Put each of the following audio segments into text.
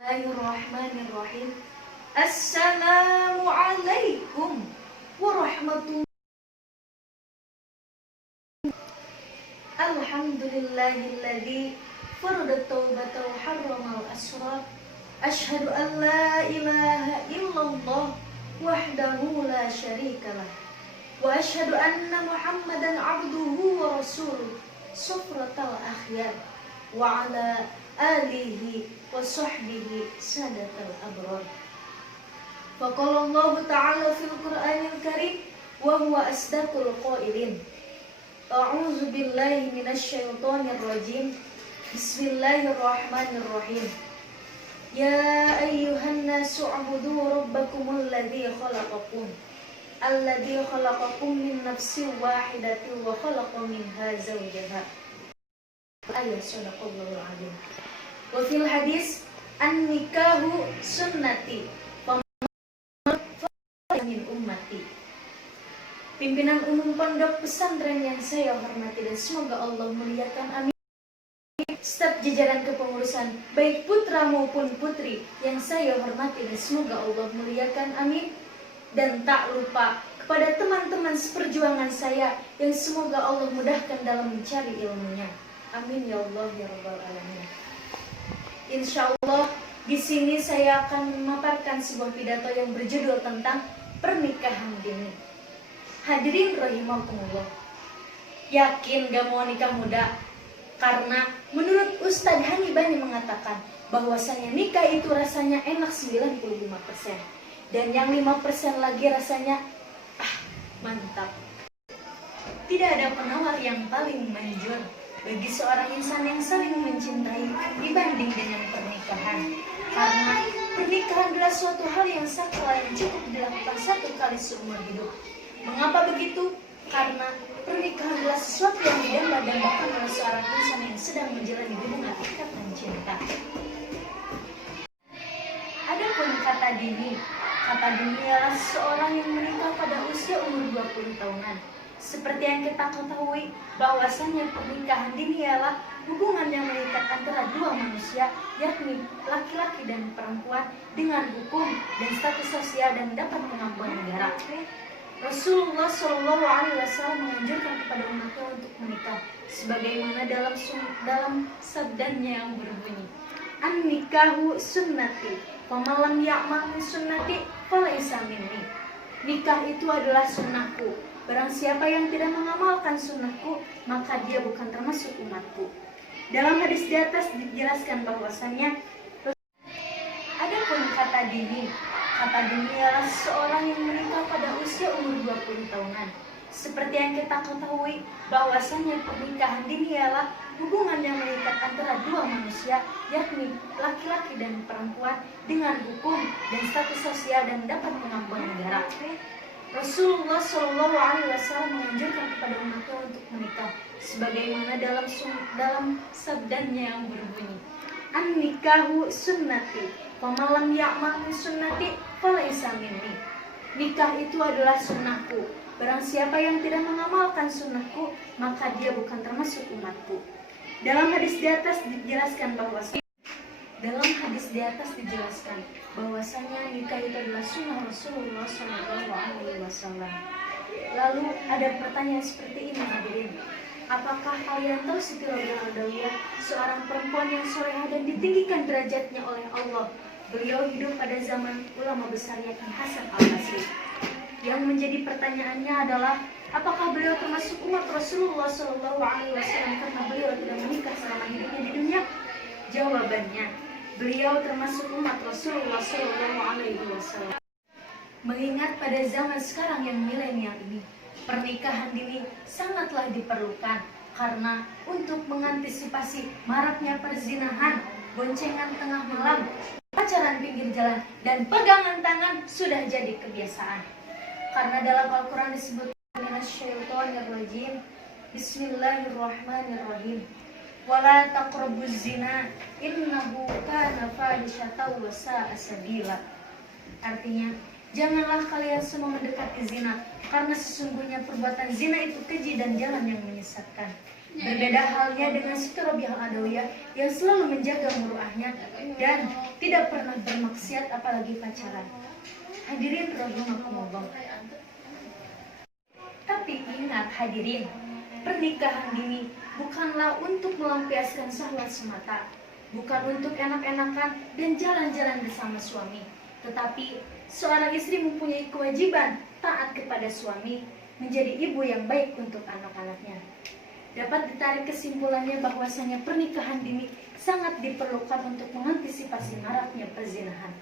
Bismillahirrahmanirrahim. Assalamualaikum warahmatullahi. Alhamdulillahilladzi farada taubata wa harramal asrar. Asyhadu an la ilaha illallah wahdahu la syarikalah. Wa asyhadu anna Muhammadan abduhu wa rasuluh sufratal akhyar wa ala alihi wa sahbihi sadatal abrar. Faqala Allah ta'ala fil Qur'anil Karim wa huwa asdaqul qailin. A'udzu billahi minasyaitonir rajim. Bismillahirrahmanirrahim. Ya ayyuhan nasu ubudu rabbakumul ladzi khalaqakum min nafsin wahidatin wa khalaqa minha zawjaha. Ayat sadaqallahul azim. Wa fil hadis an-nikahu sunnati min ummati. Pimpinan umum pondok pesantren yang saya hormati dan semoga Allah muliakan, amin. Staf jajaran kepengurusan baik putra maupun putri yang saya hormati dan semoga Allah muliakan, amin. Dan tak lupa kepada teman-teman seperjuangan saya yang semoga Allah mudahkan dalam mencari ilmunya, amin ya Allah ya rabbal alamin. Insyaallah di sini saya akan memaparkan sebuah pidato yang berjudul tentang pernikahan dini. Hadirin rahimakumullah, yakin gak mau nikah muda? Karena menurut Ustadz Hanibani mengatakan bahwasanya nikah itu rasanya enak 95%, dan yang 5% lagi rasanya mantap. Tidak ada penawar yang paling manjur bagi seorang insan yang saling mencintai dibanding dengan pernikahan. Karena pernikahan adalah suatu hal yang sakral yang cukup dilakukan satu kali seumur hidup. Mengapa begitu? Karena pernikahan adalah sesuatu yang didamba-dambakan oleh seorang insan yang sedang menjalani hubungan ikatan cinta. Adapun kata dini adalah seseorang yang menikah pada usia umur 20 tahunan. Seperti yang kita ketahui bahwasannya pernikahan dini adalah hubungan yang mengikat antara dua manusia, yakni laki-laki dan perempuan dengan hukum dan status sosial dan dapat pengakuan negara. Rasulullah Shallallahu Alaihi Wasallam menganjurkan kepada umatnya untuk menikah, sebagaimana dalam sabdanya yang berbunyi, "An-nikahu sunnati, famalam ya'mal min sunnati falaysa minni." Nikah itu adalah sunnahku. Barang siapa yang tidak mengamalkan sunnahku, maka dia bukan termasuk umatku. Dalam hadis di atas dijelaskan bahwasannya adapun kata dini adalah seseorang yang menikah pada usia umur 20 tahunan. Seperti yang kita ketahui bahwasannya pernikahan dini adalah hubungan yang mengikat antara dua manusia, yakni laki-laki dan perempuan dengan hukum dan status sosial dan dapat pengakuan negara. Rasulullah Shallallahu Alaihi Wasallam menganjurkan kepada umatnya untuk menikah, sebagaimana dalam sabdanya yang berbunyi, "An-nikahu sunnati, famalam ya'mal min sunnati falaysa minni." Nikah itu adalah sunnahku. Barang siapa yang tidak mengamalkan sunnahku, maka dia bukan termasuk umatku. Dalam hadis di atas dijelaskan bahwasanya nikah itu adalah sunnah Rasulullah SAW. Lalu ada pertanyaan seperti ini, hadirin. Apakah kalian tahu Siti Robiah Al-Adawiyah, seorang perempuan yang solehah dan ditinggikan derajatnya oleh Allah? Beliau hidup pada zaman ulama besar yakni Hasan Al-Basri. Yang menjadi pertanyaannya adalah, apakah beliau termasuk umat Rasulullah SAW karena beliau tidak menikah selama hidupnya di dunia? Jawabannya, beliau termasuk umat Rasulullah SAW. Mengingat pada zaman sekarang yang milenial ini, pernikahan dini sangatlah diperlukan karena untuk mengantisipasi maraknya perzinahan, boncengan tengah malam, pacaran pinggir jalan, dan pegangan tangan sudah jadi kebiasaan. Karena dalam Al-Quran disebut minasyaitonirrajim, Bismillahirrahmanirrahim, wala taqrabuz zina innahu kana fahisyatan wa sa'a sabila. Artinya, janganlah kalian semua mendekati zina, karena sesungguhnya perbuatan zina itu keji dan jalan yang menyesatkan. Berbeda halnya dengan Siti Robiah Al-Adawiyah yang selalu menjaga muruahnya dan tidak pernah bermaksiat apalagi pacaran. Hadirin rahimakumullah. Tapi ingat hadirin, pernikahan dini bukanlah untuk melampiaskan syahwat semata, bukan untuk enak-enakan dan jalan-jalan bersama suami. Tetapi seorang istri mempunyai kewajiban taat kepada suami, menjadi ibu yang baik untuk anak-anaknya. Dapat ditarik kesimpulannya bahwasanya pernikahan dini sangat diperlukan untuk mengantisipasi maraknya perzinahan.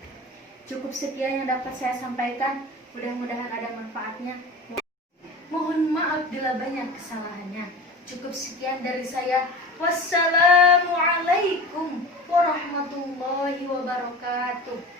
Cukup sekian yang dapat saya sampaikan, mudah-mudahan ada manfaatnya. Mohon maaf bila banyak kesalahannya. Cukup sekian dari saya. Wassalamualaikum warahmatullahi wabarakatuh.